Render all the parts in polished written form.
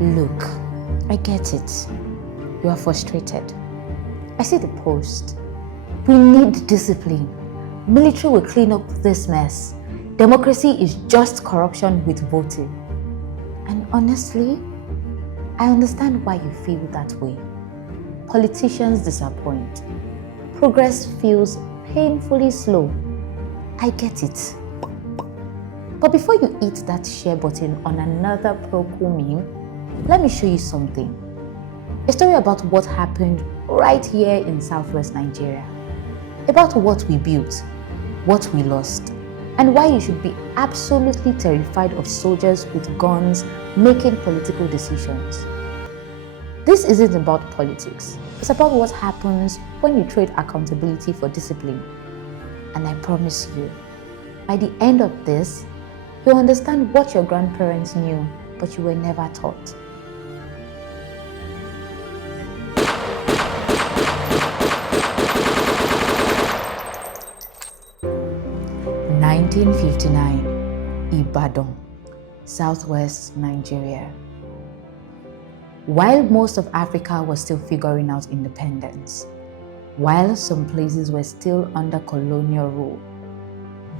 Look, I get it. You are frustrated. I see the post. We need discipline. Military will clean up this mess. Democracy is just corruption with voting. And honestly, I understand why you feel that way. Politicians disappoint. Progress feels painfully slow. I get it. But before you hit that share button on another pro-coup meme, let me show you something. A story about what happened right here in southwest Nigeria. About what we built, what we lost, and why you should be absolutely terrified of soldiers with guns making political decisions. This isn't about politics. It's about what happens when you trade accountability for discipline. And I promise you, by the end of this, you'll understand what your grandparents knew, but you were never taught. (1959) Ibadan, southwest Nigeria. While most of Africa was still figuring out independence, while some places were still under colonial rule,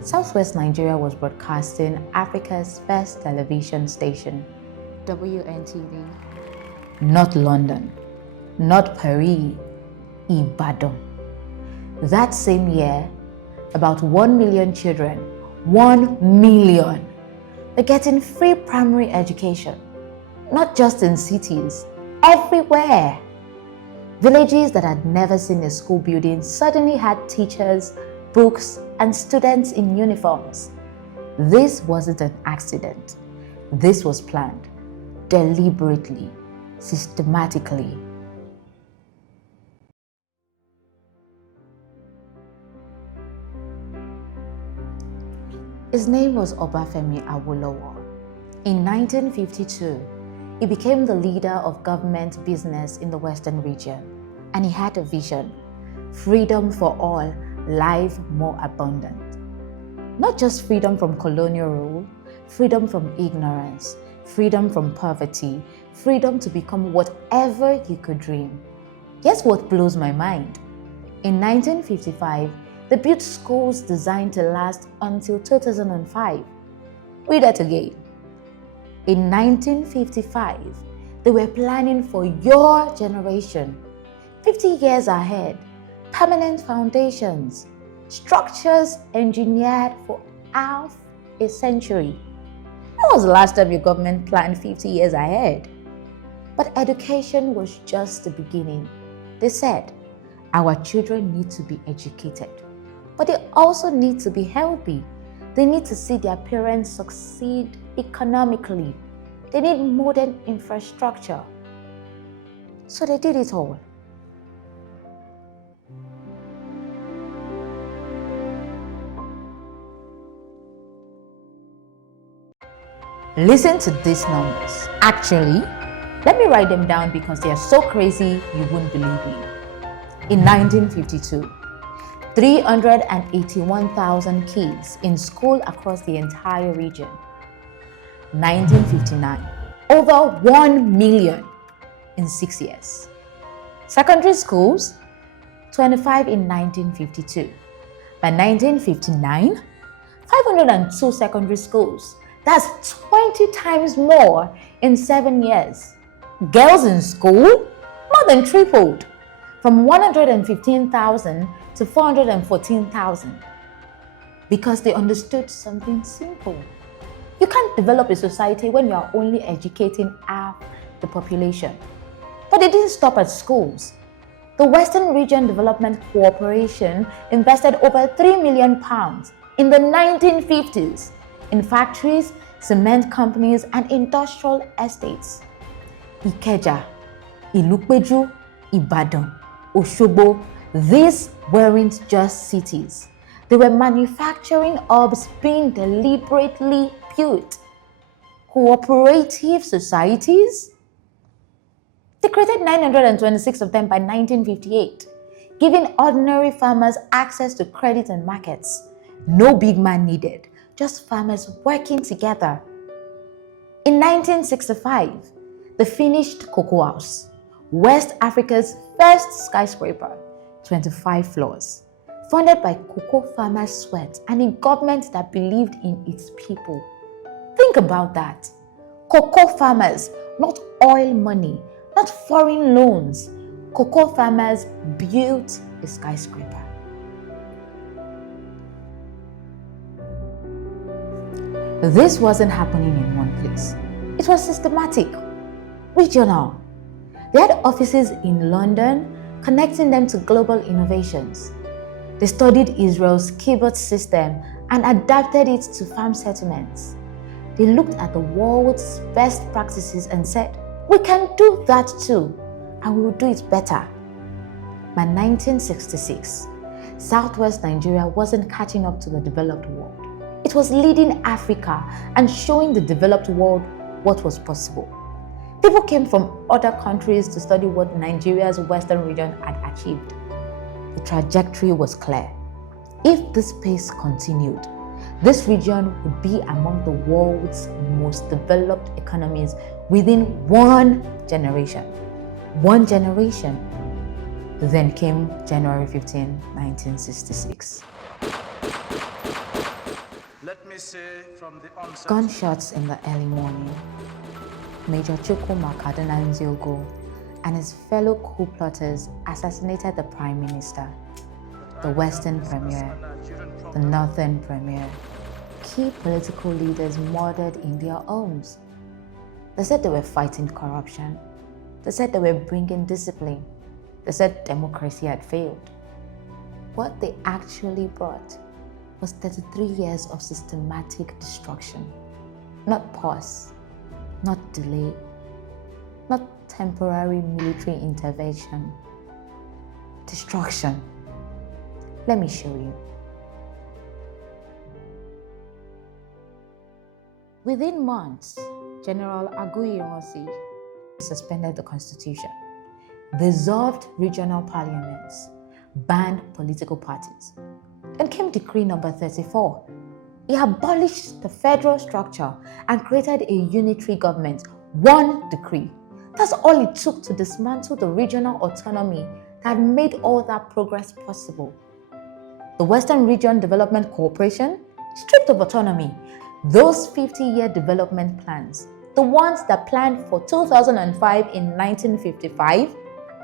southwest Nigeria was broadcasting Africa's first television station, WNTV. Not London, not Paris, Ibadan. That same year, about 1 million children, 1 million, were getting free primary education. Not just in cities, everywhere. Villages that had never seen a school building suddenly had teachers, books, and students in uniforms. This wasn't an accident. This was planned, deliberately, systematically. His name was Obafemi Awolowo. In 1952, he became the leader of government business in the Western region, and he had a vision: freedom for all, life more abundant. Not just freedom from colonial rule, freedom from ignorance, freedom from poverty, freedom to become whatever you could dream. Guess what blows my mind? In 1955, they built schools designed to last until 2005. Read that again. In 1955, they were planning for your generation. 50 years ahead, permanent foundations, structures engineered for half a century. When was the last time your government planned 50 years ahead? But education was just the beginning. They said, our children need to be educated, but they also need to be healthy. They need to see their parents succeed economically. They need modern infrastructure. So they did it all. Listen to these numbers. Actually, let me write them down because they are so crazy you wouldn't believe me. In 1952, 381,000 kids in school across the entire region. 1959, over 1 million in 6 years. Secondary schools, 25 in 1952. By 1959, 502 secondary schools. That's 20 times more in 7 years. Girls in school, more than tripled, from 115,000 to 414,000, because they understood something simple. You can't develop a society when you are only educating half the population. But they didn't stop at schools. The Western Region Development Corporation invested over £3 million in the 1950s in factories, cement companies, and industrial estates. Ikeja, Ibadan, Osogbo, these weren't just cities. They were manufacturing hubs being deliberately built. Cooperative societies? They created 926 of them by 1958, giving ordinary farmers access to credit and markets. No big man needed, just farmers working together. In 1965, The finished Cocoa House, West Africa's first skyscraper, 25 floors, funded by cocoa farmers' sweat and a government that believed in its people. Think about that. Cocoa farmers, not oil money, not foreign loans. Cocoa farmers built a skyscraper. This wasn't happening in one place. It was systematic, regional. They had offices in London, connecting them to global innovations. They studied Israel's kibbutz system and adapted it to farm settlements. They looked at the world's best practices and said, we can do that too, and we will do it better. By 1966, Southwest Nigeria wasn't catching up to the developed world. It was leading Africa and showing the developed world what was possible. People came from other countries to study what Nigeria's western region had achieved. The trajectory was clear. If this pace continued, this region would be among the world's most developed economies within one generation. One generation. Then came January 15, 1966. Let me say from the onset. Gunshots in the early morning. Major Chukwuma Kaduna Nziogo and his fellow coup plotters assassinated the Prime Minister, the Western Premier, the Northern Premier. Key political leaders murdered in their homes. They said they were fighting corruption. They said they were bringing discipline. They said democracy had failed. What they actually brought was 33 years of systematic destruction. Not pause, not delay, not temporary military intervention. Destruction. Let me show you. Within months, General Aguiyi suspended the constitution, dissolved regional parliaments, banned political parties. Then came Decree number 34. He abolished the federal structure and created a unitary government. One decree. That's all it took to dismantle the regional autonomy that made all that progress possible. The Western Region Development Corporation, stripped of autonomy. Those 50-year development plans, the ones that planned for 2005 in 1955,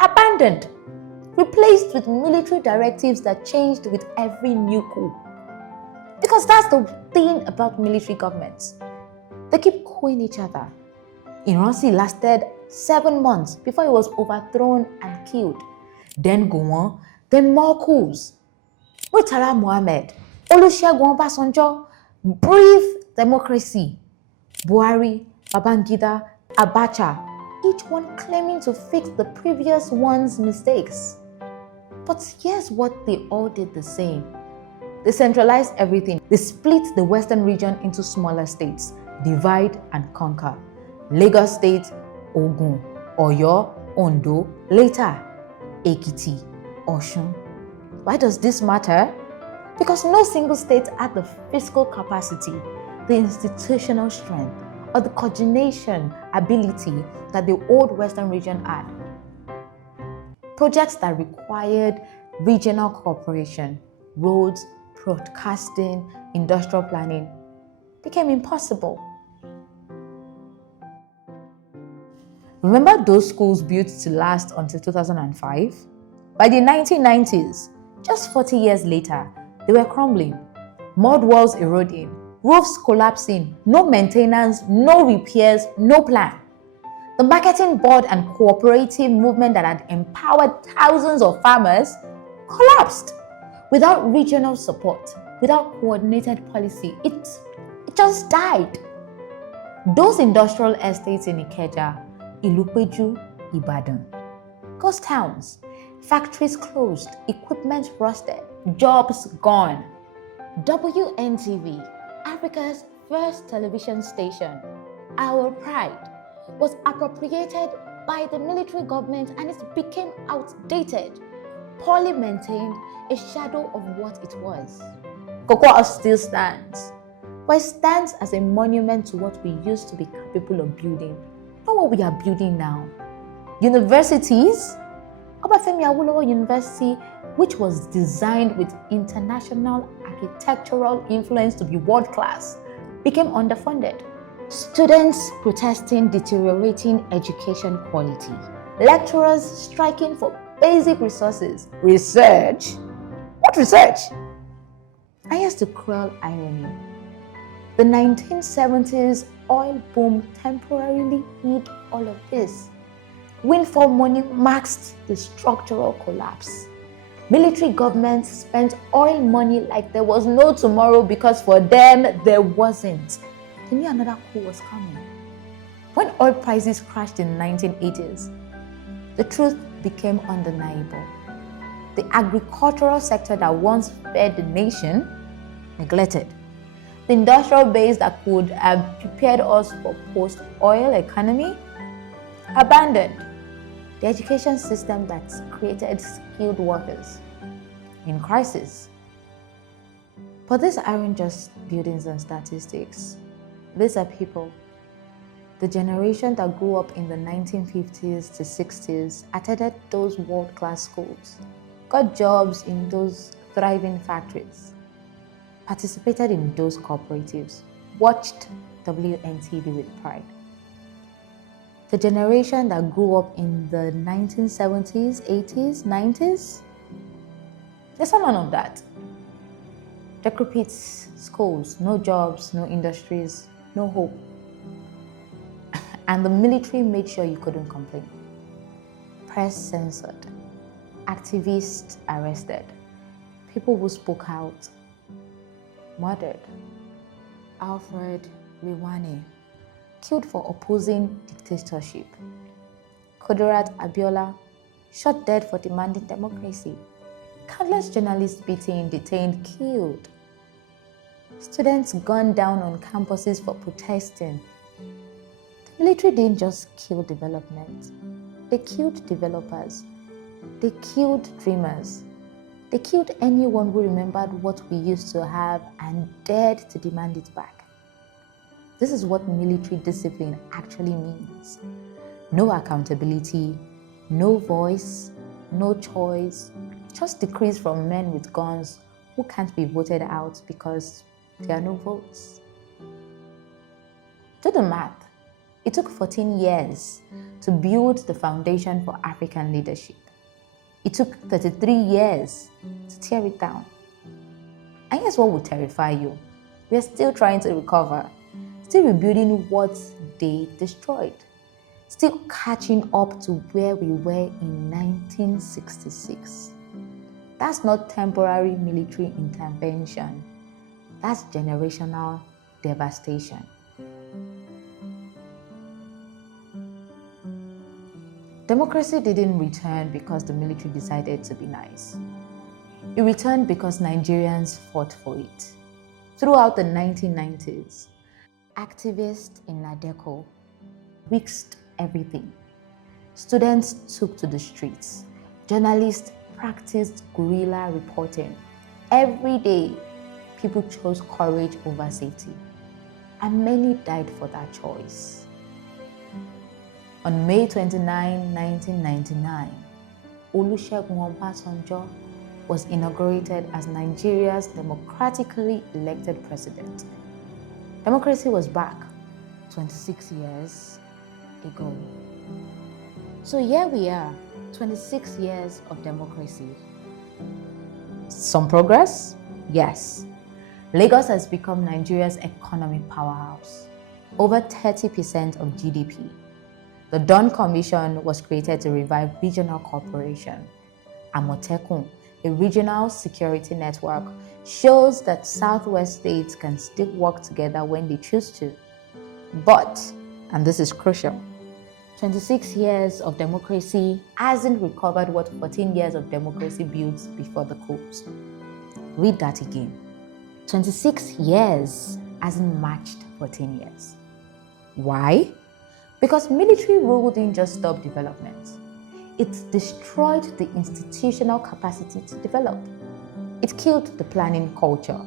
abandoned, replaced with military directives that changed with every new coup. Because that's the thing about military governments. They keep coupping each other. Iransi lasted 7 months before he was overthrown and killed. Then Gowon, then more coups. Murtala Mohammed, Olusegun Obasanjo, brief democracy. Buhari, Babangida, Abacha, each one claiming to fix the previous one's mistakes. But here's what they all did the same. They centralized everything. They split the Western region into smaller states, divide and conquer. Lagos State, Ogun, Oyo, Ondo, later Ekiti, Osun. Why does this matter? Because no single state had the fiscal capacity, the institutional strength, or the coordination ability that the old Western region had. Projects that required regional cooperation, roads, broadcasting, industrial planning, became impossible. Remember those schools built to last until 2005? By the 1990s, just 40 years later, they were crumbling. Mud walls eroding, roofs collapsing, no maintenance, no repairs, no plan. The marketing board and cooperative movement that had empowered thousands of farmers collapsed. Without regional support, without coordinated policy, it just died. Those industrial estates in Ikeja, Ikeja, Ibadan, ghost towns, factories closed, equipment rusted, jobs gone. WNTV, Africa's first television station, our pride, was appropriated by the military government and it became outdated, poorly maintained, a shadow of what it was. Cocoa House still stands, but it stands as a monument to what we used to be capable of building Not what we are building now. Universities, Obafemi Awolowo University, which was designed with international architectural influence to be world class, became underfunded. Students protesting deteriorating education quality. Lecturers striking for basic resources. Research? What research? And here's the cruel irony. The 1970s oil boom temporarily hid all of this. Windfall money masked the structural collapse. Military governments spent oil money like there was no tomorrow because for them, there wasn't. They knew another coup was coming. When oil prices crashed in the 1980s, the truth became undeniable. The agricultural sector that once fed the nation, neglected. The industrial base that could have prepared us for post-oil economy, abandoned. The education system that created skilled workers in crisis. But these aren't just buildings and statistics. These are people. The generation that grew up in the 1950s to 60s attended those world-class schools, got jobs in those thriving factories, participated in those cooperatives, watched WNTV with pride. The generation that grew up in the 1970s, 80s, 90s, they saw none of that. Decrepit schools, no jobs, no industries, no hope. And the military made sure you couldn't complain. Press censored, activists arrested, people who spoke out murdered. Alfred Rewane, killed for opposing dictatorship. Kudirat Abiola, shot dead for demanding democracy. Countless journalists beaten, detained, killed. Students gunned down on campuses for protesting. The military didn't just kill development. They killed developers. They killed dreamers. They killed anyone who remembered what we used to have and dared to demand it back. This is what military discipline actually means. No accountability, no voice, no choice, just decrees from men with guns who can't be voted out because there are no votes. Do the math. It took 14 years to build the foundation for African leadership. It took 33 years to tear it down. And here's what would terrify you. We are still trying to recover, still rebuilding what they destroyed, still catching up to where we were in 1966. That's not temporary military intervention. That's generational devastation. Democracy didn't return because the military decided to be nice. It returned because Nigerians fought for it. Throughout the 1990s, activists in Nadeko risked everything. Students took to the streets. Journalists practiced guerrilla reporting. Every day, people chose courage over safety. And many died for that choice. On May 29, 1999, Olusegun Obasanjo was inaugurated as Nigeria's democratically elected president. Democracy was back 26 years ago. So here we are, 26 years of democracy. Some progress? Yes. Lagos has become Nigeria's economic powerhouse. Over 30% of GDP. The Dawn Commission was created to revive regional cooperation. Amotekun, a regional security network, shows that Southwest states can still work together when they choose to. But, and this is crucial, 26 years of democracy hasn't recovered what 14 years of democracy built before the coups. Read that again. 26 years hasn't matched 14 years. Why? Because military rule didn't just stop development. It destroyed the institutional capacity to develop. It killed the planning culture.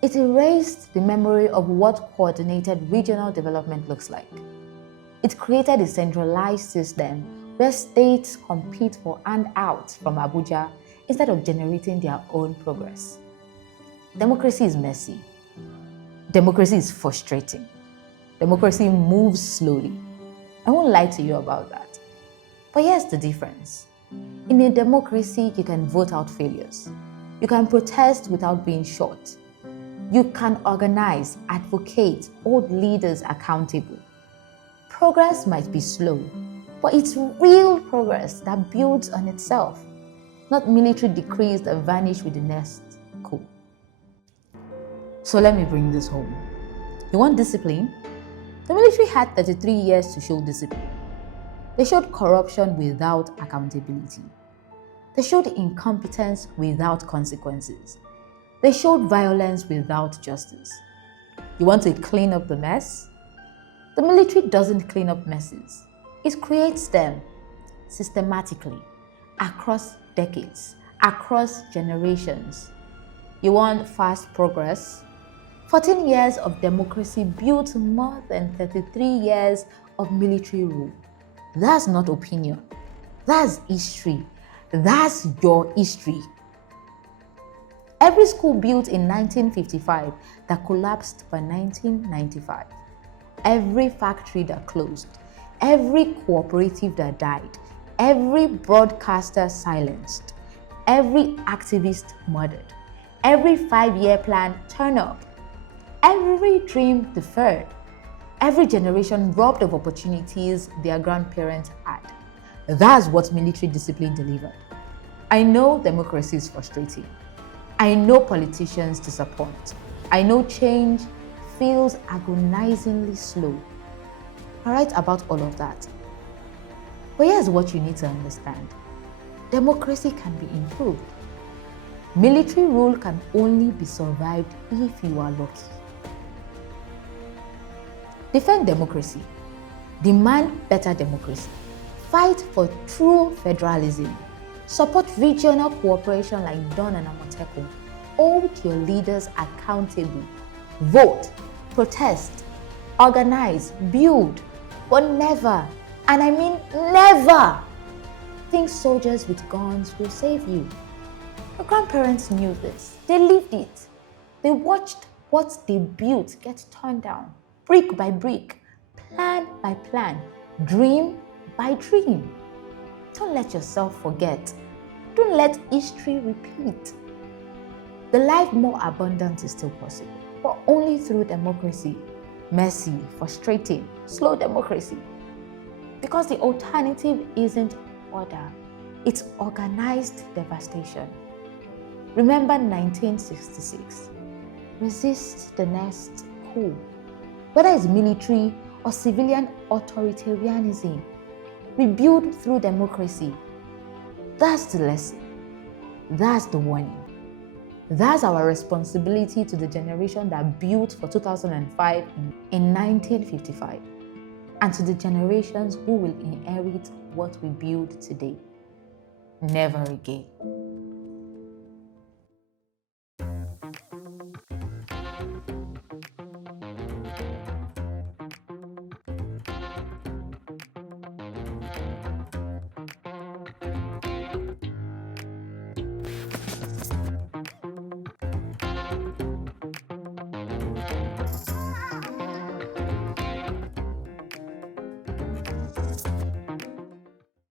It erased the memory of what coordinated regional development looks like. It created a centralized system where states compete for handouts from Abuja instead of generating their own progress. Democracy is messy. Democracy is frustrating. Democracy moves slowly. I won't lie to you about that. But here's the difference. In a democracy, you can vote out failures. You can protest without being shot. You can organize, advocate, hold leaders accountable. Progress might be slow, but it's real progress that builds on itself, not military decrees that vanish with the next coup. So let me bring this home. You want discipline? The military had 33 years to show discipline. They showed corruption without accountability. They showed incompetence without consequences. They showed violence without justice. You want to clean up the mess? The military doesn't clean up messes. It creates them systematically, across decades, across generations. You want fast progress? 14 years of democracy built more than 33 years of military rule. That's not opinion. That's history. That's your history. Every school built in 1955 that collapsed by 1995. Every factory that closed. Every cooperative that died. Every broadcaster silenced. Every activist murdered. Every 5-year plan turned up. Every dream deferred. Every generation robbed of opportunities their grandparents had. That's what military discipline delivered. I know democracy is frustrating. I know politicians disappoint. I know change feels agonizingly slow. I write about all of that. But here's what you need to understand. Democracy can be improved. Military rule can only be survived if you are lucky. Defend democracy. Demand better democracy. Fight for true federalism. Support regional cooperation like Don and Amotekun. Hold your leaders accountable. Vote, protest, organize, build, but never, and I mean never, think soldiers with guns will save you. Your grandparents knew this. They lived it. They watched what they built get torn down, brick by brick, plan by plan, dream by dream. Don't let yourself forget. Don't let history repeat. The life more abundant is still possible, but only through democracy. Messy, frustrating, slow democracy. Because the alternative isn't order, it's organized devastation. Remember 1966. Resist the next coup. Whether it's military or civilian authoritarianism, rebuild through democracy. That's the lesson. That's the warning. That's our responsibility to the generation that built for 2005 in 1955, and to the generations who will inherit what we build today. Never again.